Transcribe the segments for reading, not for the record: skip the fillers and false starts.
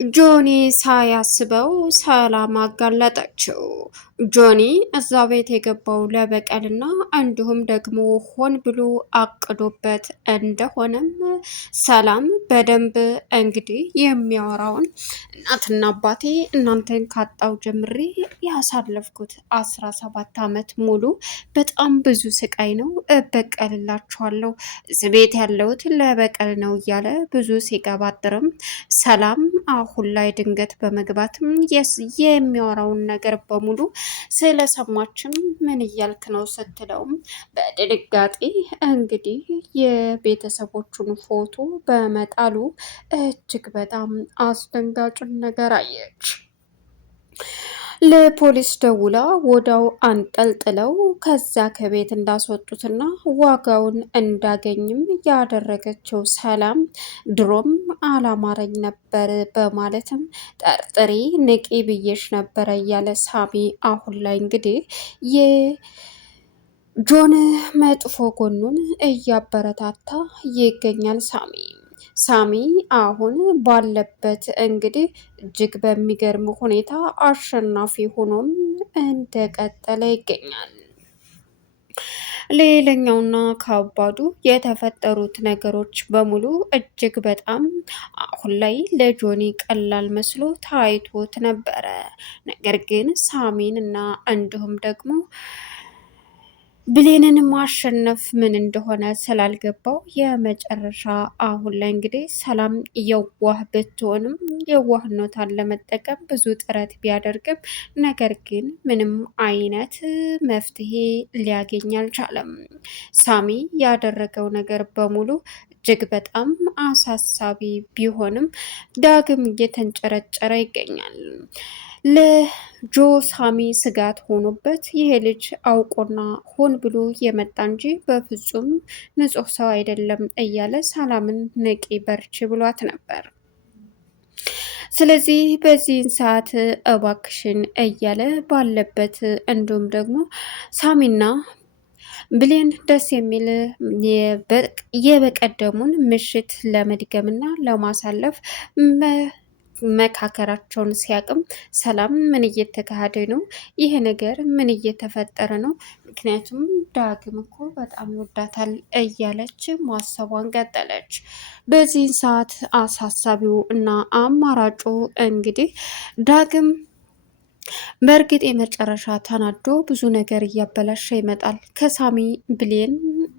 ጆኒ ሳያስበው ሰላም አጋለጠችው። ጆኒ እዛ ቤት የገባው ለበቀልና እንዲሁም ደግሞ ሆን ብሎ አቅዶበት እንደሆነም ሰላም በደንብ እንግዲህ የሚያወራውን እናትና አባቴ እናንተን ካጣው ጀምሬ ያሳለፍኩት 17 ዓመት ሙሉ በጣም ብዙ ስቃይ ነው፣ እበቀልላችኋለሁ፣ እዚህ ቤት ያለሁት ለበቀል ነው እያለ ብዙ ሲቀባጥርም ሰላም አሁን ላይ ድንገት በመግባትም የሚያወራውን ነገር በሙሉ ስለሰማችም ምን እያልክ ነው ስትለውም በድንጋጤ እንግዲህ የቤተሰቦቹን ፎቶ በመጣሉ እጅግ በጣም አስደንጋጩን ነገር አየች። ለፖሊስ ደውላ ወዳው አንጠልጥለው ከዛ ከቤት እንዳስወጡትና ዋጋውን እንዳገኝም ያደረገችው ሰላም ድሮም አላማረኝ ነበር በማለትም ጠርጥሪ ንቂ ብዬሽ ነበረ እያለ ሳሚ አሁን ላይ እንግዲህ የጆን መጥፎ ጎኑን እያበረታታ ይገኛል። ሳሚ አሁን ባለበት እንግዲህ እጅግ በሚገርም ሁኔታ አሸናፊ ሆኖም እንደቀጠለ ይገኛል። ሌላኛውና ከባዱ የተፈጠሩት ነገሮች በሙሉ እጅግ በጣም አሁን ላይ ለጆኒ ቀላል መስሎ ታይቶት ነበረ። ነገር ግን ሳሚን እና እንዲሁም ደግሞ ብሌንን ማሸነፍ ምን እንደሆነ ስላልገባው የመጨረሻ አሁን ላይ እንግዲህ ሰላም የዋህ ብትሆንም የዋህነቷን ለመጠቀም ብዙ ጥረት ቢያደርግም ነገር ግን ምንም አይነት መፍትሄ ሊያገኝ አልቻለም። ሳሚ ያደረገው ነገር በሙሉ እጅግ በጣም አሳሳቢ ቢሆንም ዳግም እየተንጨረጨረ ይገኛል። ለጆ ሳሚ ስጋት ሆኖበት ይሄ ልጅ አውቆና ሆን ብሎ የመጣ እንጂ በፍጹም ንጹሕ ሰው አይደለም እያለ ሰላምን ንቂ በርቺ ብሏት ነበር። ስለዚህ በዚህን ሰዓት እባክሽን እያለ ባለበት እንዲሁም ደግሞ ሳሚና ብሌን ደስ የሚል የበቀደሙን ምሽት ለመድገምና ለማሳለፍ መካከራቸውን ሲያቅም ሰላም ምን እየተካሄደ ነው? ይሄ ነገር ምን እየተፈጠረ ነው? ምክንያቱም ዳግም እኮ በጣም ይወዳታል እያለች ማሰቧን ቀጠለች። በዚህን ሰዓት አሳሳቢው እና አማራጩ እንግዲህ ዳግም በእርግጥ የመጨረሻ ተናዶ ብዙ ነገር እያበላሸ ይመጣል። ከሳሚ ብሌን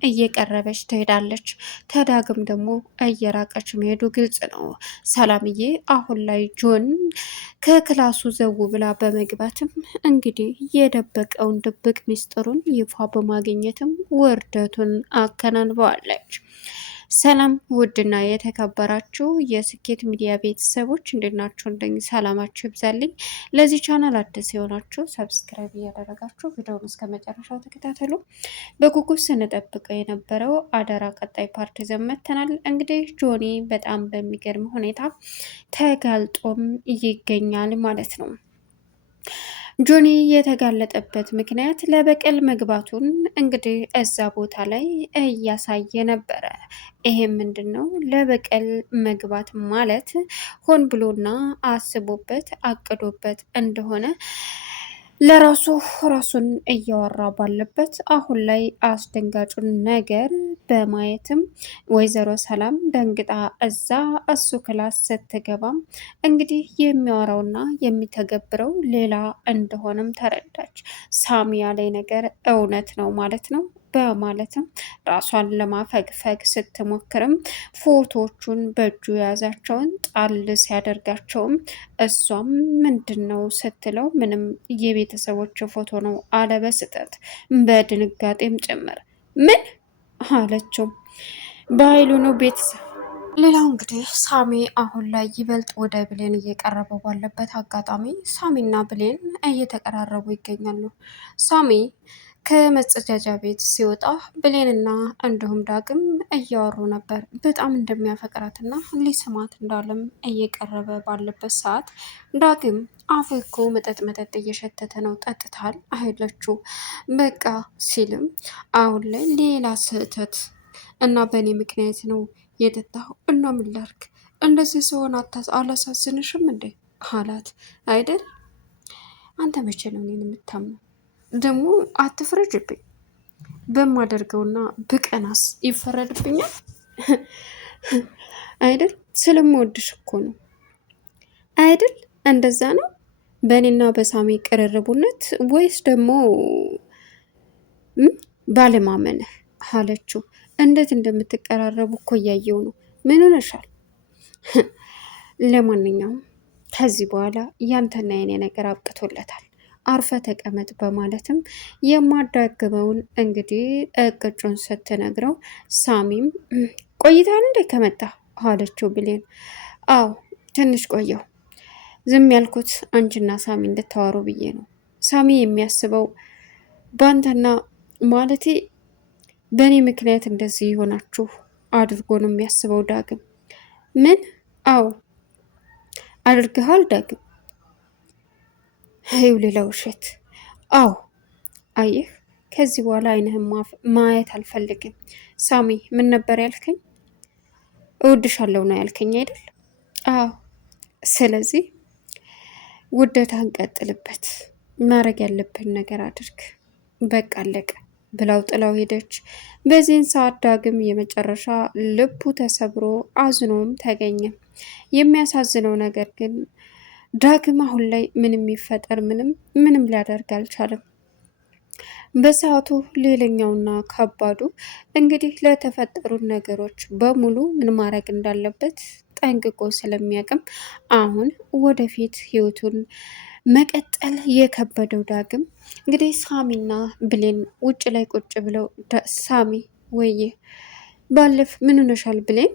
እየቀረበች ትሄዳለች። ከዳግም ደግሞ እየራቀች መሄዱ ግልጽ ነው። ሰላምዬ አሁን ላይ ጆን ከክላሱ ዘው ብላ በመግባትም እንግዲህ የደበቀውን ድብቅ ሚስጥሩን ይፋ በማግኘትም ውርደቱን አከናንበዋለች። ሰላም ውድና የተከበራችሁ የስኬት ሚዲያ ቤተሰቦች እንዴት ናችሁ? እንደኝ ሰላማችሁ ይብዛልኝ። ለዚህ ቻናል አዲስ የሆናችሁ ሰብስክራይብ እያደረጋችሁ ቪዲዮውን እስከ መጨረሻው ተከታተሉ። በጉጉት ስንጠብቀው የነበረው አደራ ቀጣይ ፓርት ዘመተናል። እንግዲህ ጆኒ በጣም በሚገርም ሁኔታ ተጋልጦም ይገኛል ማለት ነው። ጆኒ የተጋለጠበት ምክንያት ለበቀል መግባቱን እንግዲህ እዛ ቦታ ላይ እያሳየ ነበረ። ይሄም ምንድን ነው? ለበቀል መግባት ማለት ሆን ብሎና አስቦበት አቅዶበት እንደሆነ ለራሱ ራሱን እያወራ ባለበት አሁን ላይ አስደንጋጩን ነገር በማየትም ወይዘሮ ሰላም ደንግጣ እዛ እሱ ክላስ ስትገባም እንግዲህ የሚያወራውና የሚተገብረው ሌላ እንደሆነም ተረዳች። ሳሚ ያለኝ ነገር እውነት ነው ማለት ነው በማለትም ራሷን ለማፈግፈግ ስትሞክርም ፎቶዎቹን በእጁ የያዛቸውን ጣል ሲያደርጋቸውም እሷም ምንድን ነው ስትለው ምንም የቤተሰቦች ፎቶ ነው አለ በስጠት በድንጋጤም ጭምር። ምን አለችው? በኃይሉ ነው ቤተሰብ። ሌላው እንግዲህ ሳሚ አሁን ላይ ይበልጥ ወደ ብሌን እየቀረበ ባለበት አጋጣሚ ሳሚና ብሌን እየተቀራረቡ ይገኛሉ። ሳሚ ከመጸዳጃ ቤት ሲወጣ ብሌንና እንዲሁም ዳግም እያወሩ ነበር። በጣም እንደሚያፈቅራትና ሊስማት እንዳለም እየቀረበ ባለበት ሰዓት ዳግም አፉ እኮ መጠጥ እየሸተተ ነው፣ ጠጥታል አይለችው በቃ ሲልም አሁን ላይ ሌላ ስህተት እና በእኔ ምክንያት ነው የጠጣሁ እና ምን ላድርግ እንደዚህ ሲሆን አላሳዝንሽም እንዴ አላት። አይደል አንተ መቼ ነው እኔን የምታምነው? ደግሞ አትፍረጅብኝ። በማደርገውና ብቀናስ ይፈረድብኛል አይደል? ስለምወድሽ እኮ ነው አይደል? እንደዛ ነው በእኔና በሳሚ ቅርርቡነት ወይስ ደግሞ ባለማመንህ አለችው። እንዴት እንደምትቀራረቡ እኮ እያየው ነው። ምን ሆነሻል? ለማንኛውም ከዚህ በኋላ ያንተና የኔ ነገር አብቅቶለታል፣ አርፈ ተቀመጥ በማለትም የማዳግመውን እንግዲህ እቅጩን ስትነግረው ሳሚም ቆይታል እንዴ ከመጣ አለችው ብሌን። አዎ ትንሽ ቆየው። ዝም ያልኩት አንቺና ሳሚ እንድታወሩ ብዬ ነው። ሳሚ የሚያስበው በአንተና ማለቴ በእኔ ምክንያት እንደዚህ የሆናችሁ አድርጎ ነው የሚያስበው ዳግም። ምን? አዎ አድርግሃል ዳግም። ይው ሌላ ውሸት። አዎ አየህ፣ ከዚህ በኋላ አይንህን ማየት አልፈልግም። ሳሚ ምን ነበር ያልከኝ? እወድሻለሁ ነው ያልከኝ አይደል? አዎ። ስለዚህ ውደታን ቀጥልበት፣ ማድረግ ያለብን ነገር አድርግ፣ በቃ አለቀ ብላው ጥላው ሄደች። በዚህን ሰዓት ዳግም የመጨረሻ ልቡ ተሰብሮ አዝኖም ተገኘ። የሚያሳዝነው ነገር ግን ዳግም አሁን ላይ ምንም ይፈጠር ምንም ሊያደርግ አልቻለም። በሰዓቱ ሌላኛውና ከባዱ እንግዲህ ለተፈጠሩት ነገሮች በሙሉ ምን ማድረግ እንዳለበት ጠንቅቆ ስለሚያውቅም አሁን ወደፊት ህይወቱን መቀጠል የከበደው ዳግም እንግዲህ ሳሚና ብሌን ውጭ ላይ ቁጭ ብለው ሳሚ ወይዬ ባለፍ ምን ሆነሻል ብሌን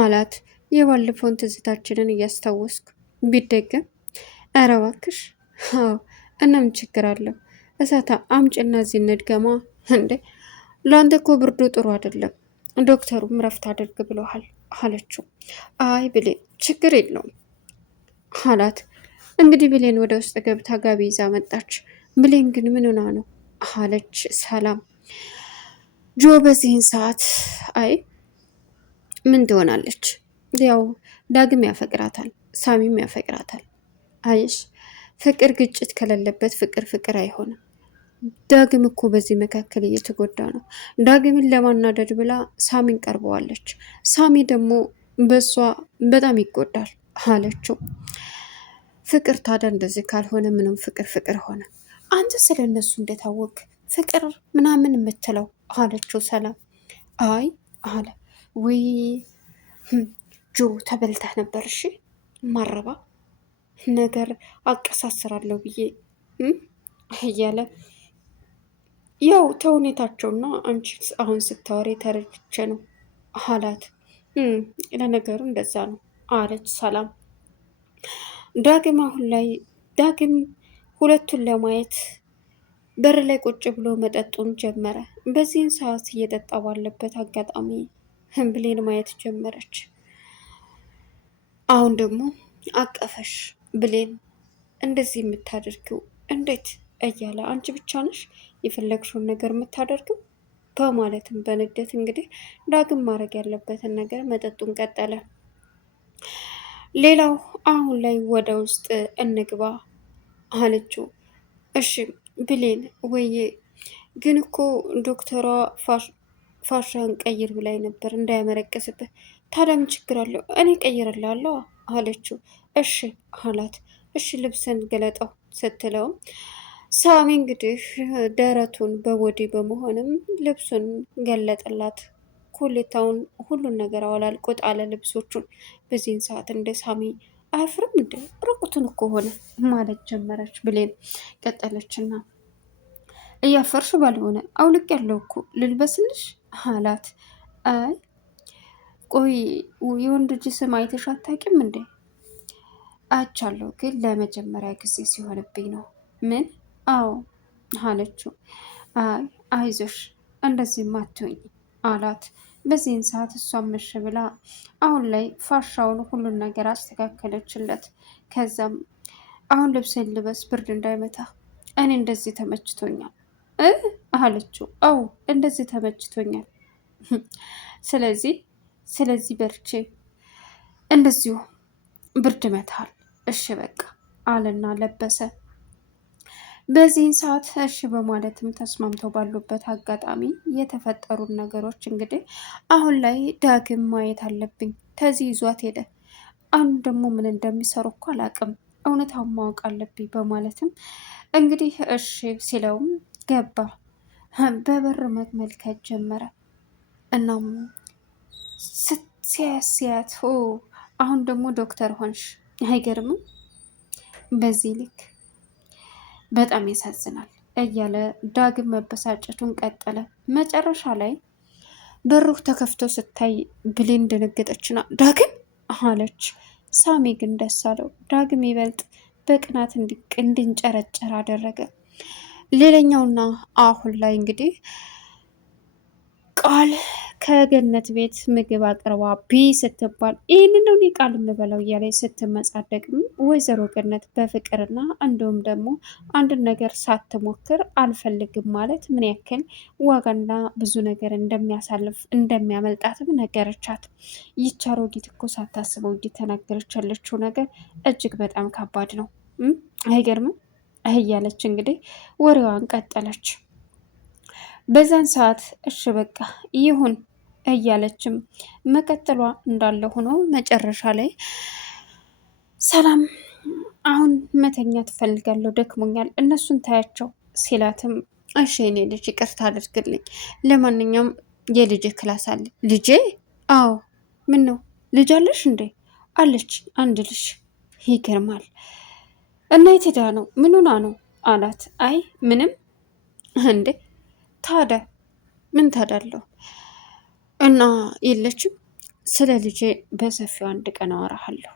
አላት። የባለፈውን ትዝታችንን እያስታወስኩ ቢደገም ኧረ እባክሽ አዎ እና ምን ችግር አለው? እሳታ አምጭና እዚህ እንድገማ እንዴ ለአንተ እኮ ብርዱ ጥሩ አይደለም፣ ዶክተሩም ረፍት አድርግ ብለዋል አለችው። አይ ብሌን ችግር የለውም አላት። እንግዲህ ብሌን ወደ ውስጥ ገብታ ጋቢ ይዛ መጣች። ብሌን ግን ምን ሆና ነው አለች ሰላም። ጆ በዚህን ሰዓት አይ ምን ትሆናለች፣ ያው ዳግም ያፈቅራታል፣ ሳሚም ያፈቅራታል። አይሽ ፍቅር ግጭት ከሌለበት ፍቅር አይሆንም። ዳግም እኮ በዚህ መካከል እየተጎዳ ነው። ዳግምን ለማናደድ ብላ ሳሚን ቀርበዋለች። ሳሚ ደግሞ በሷ በጣም ይጎዳል አለችው። ፍቅር ታዲያ እንደዚህ ካልሆነ ምንም ፍቅር ሆነ። አንተ ስለ እነሱ እንደታወቅ ፍቅር ምናምን የምትለው አለችው ሰላም። አይ አለ ወይ ጆ ተበልተህ ነበር። እሺ ማረባ ነገር አቀሳስራለሁ ብዬ እያለ ያው ተውኔታቸውና አንቺ አሁን ስታወሪ ተረድቼ ነው አላት። ለነገሩ እንደዛ ነው አለች ሰላም። ዳግም አሁን ላይ ዳግም ሁለቱን ለማየት በር ላይ ቁጭ ብሎ መጠጡን ጀመረ። በዚህን ሰዓት እየጠጣ ባለበት አጋጣሚ ብሌን ማየት ጀመረች። አሁን ደግሞ አቀፈሽ ብሌን፣ እንደዚህ የምታደርጊው እንዴት እያለ አንቺ ብቻ ነሽ የፈለግሽውን ነገር የምታደርገው በማለትም በንዴት እንግዲህ ዳግም ማድረግ ያለበትን ነገር መጠጡን ቀጠለ። ሌላው አሁን ላይ ወደ ውስጥ እንግባ አለችው። እሺ ብሌን ወዬ ግን እኮ ዶክተሯ ፋሻን ቀይር ብላኝ ነበር እንዳያመረቅስብህ። ታዲያ ምን ችግር አለው? እኔ ቀይርላለሁ አለችው። እሺ አላት። እሺ ልብስን ገለጠው ስትለውም ሳሚ እንግዲህ ደረቱን በቦዲ በመሆንም ልብሱን ገለጠላት። ኮሌታውን ሁሉን ነገር አወላልቆ ጣለ ልብሶቹን። በዚህን ሰዓት እንደ ሳሚ አያፍርም እንደ ራቁቱን እኮ ሆነ ማለት ጀመረች ብሌን። ቀጠለችና እያፈርሽ ባልሆነ አውልቅ ያለው እኮ ልልበስልሽ አላት። አይ ቆይ የወንድ ልጅ ስም አይተሽ አታውቂም እንዴ? አይቻለሁ ግን ለመጀመሪያ ጊዜ ሲሆንብኝ ነው። ምን? አዎ አለችው። አይ አይዞሽ እንደዚህም አትሆኝ አላት። በዚህን ሰዓት እሷን መሽ ብላ አሁን ላይ ፋሻውን ሁሉን ነገር አስተካከለችለት። ከዛም አሁን ልብስን ልበስ ብርድ እንዳይመታ፣ እኔ እንደዚህ ተመችቶኛል አለችው። አዎ እንደዚህ ተመችቶኛል። ስለዚህ በርቼ እንደዚሁ ብርድ መታል። እሺ በቃ አለና ለበሰ። በዚህን ሰዓት እሺ በማለትም ተስማምተው ባሉበት አጋጣሚ የተፈጠሩን ነገሮች እንግዲህ አሁን ላይ ዳግም ማየት አለብኝ። ከዚህ ይዟት ሄደ። አሁን ደግሞ ምን እንደሚሰሩ እኮ አላቅም፣ እውነታውን ማወቅ አለብኝ በማለትም እንግዲህ እሺ ሲለውም ገባ። በበር መመልከት ጀመረ። እናም ስትሲያት አሁን ደግሞ ዶክተር ሆንሽ አይገርምም? በዚህ ልክ በጣም ያሳዝናል እያለ ዳግም መበሳጨቱን ቀጠለ። መጨረሻ ላይ በሩ ተከፍቶ ስታይ ብሌን ደነገጠችና ዳግም አለች። ሳሚ ግን ደስ አለው። ዳግም ይበልጥ በቅናት እንድንጨረጨር አደረገ። ሌላኛውና አሁን ላይ እንግዲህ ቃል ከገነት ቤት ምግብ አቅርባ ቢ ስትባል ይህንን ነው ቃል የምበላው እያለች ስትመጻደቅም ወይዘሮ ገነት በፍቅርና እንዲሁም ደግሞ አንድን ነገር ሳትሞክር አልፈልግም ማለት ምን ያክል ዋጋና ብዙ ነገር እንደሚያሳልፍ እንደሚያመልጣትም ነገረቻት። ይቺ አሮጊት እኮ ሳታስበው እየተናገረች ያለችው ነገር እጅግ በጣም ከባድ ነው። አይገርምም? እያለች እንግዲህ ወሬዋን ቀጠለች። በዛን ሰዓት እሺ በቃ ይሁን እያለችም መቀጠሏ እንዳለ ሆኖ መጨረሻ ላይ ሰላም አሁን መተኛ ትፈልጋለሁ፣ ደክሞኛል፣ እነሱን ታያቸው ሲላትም እሺ የኔ ልጅ ይቅርታ አድርግልኝ፣ ለማንኛውም የልጅ ክላስ አለ። ልጄ? አዎ። ምን ነው ልጅ አለሽ እንዴ? አለች አንድ ልጅ። ይገርማል። እና የት ሄዳ ነው? ምን ሆና ነው አላት። አይ ምንም። እንዴ ታዲያ ምን ታዳለሁ? እና የለችም። ስለ ልጄ በሰፊው አንድ ቀን አወራሃለሁ፣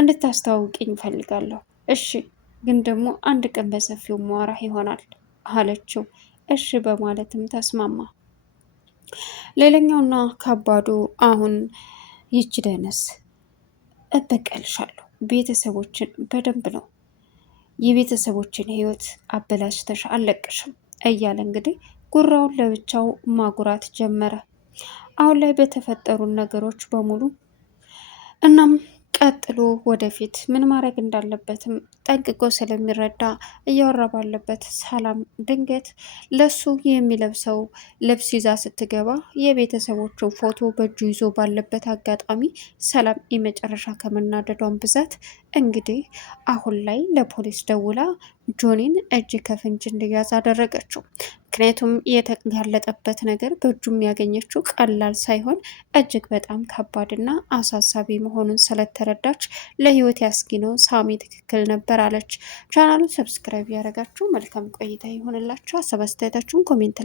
እንድታስተዋውቅኝ እፈልጋለሁ። እሺ ግን ደግሞ አንድ ቀን በሰፊው ማወራህ ይሆናል አለችው። እሺ በማለትም ተስማማ። ሌላኛውና ከባዱ አሁን ይች ደነስ እበቀልሻለሁ፣ ቤተሰቦችን በደንብ ነው የቤተሰቦችን ህይወት አበላሽተሽ አልለቅሽም እያለ እንግዲህ ጉራውን ለብቻው ማጉራት ጀመረ። አሁን ላይ በተፈጠሩ ነገሮች በሙሉ እናም ቀጥሎ ወደፊት ምን ማድረግ እንዳለበትም ጠንቅቆ ስለሚረዳ እያወራ ባለበት ሰላም ድንገት ለሱ የሚለብሰው ልብስ ይዛ ስትገባ የቤተሰቦቹን ፎቶ በእጁ ይዞ ባለበት አጋጣሚ ሰላም የመጨረሻ ከመናደዷን ብዛት እንግዲህ አሁን ላይ ለፖሊስ ደውላ ጆኒን እጅ ከፍንጅ እንዲያዝ አደረገችው። ምክንያቱም የተጋለጠበት ነገር በእጁም ያገኘችው ቀላል ሳይሆን እጅግ በጣም ከባድና አሳሳቢ መሆኑን ስለተረዳች ለህይወት ያስጊ ነው፣ ሳሚ ትክክል ነበር አለች። ቻናሉን ሰብስክራይብ ያደረጋችሁ መልካም ቆይታ ይሆንላችሁ። ሀሳብ አስተያየታችሁን ኮሜንት ላይ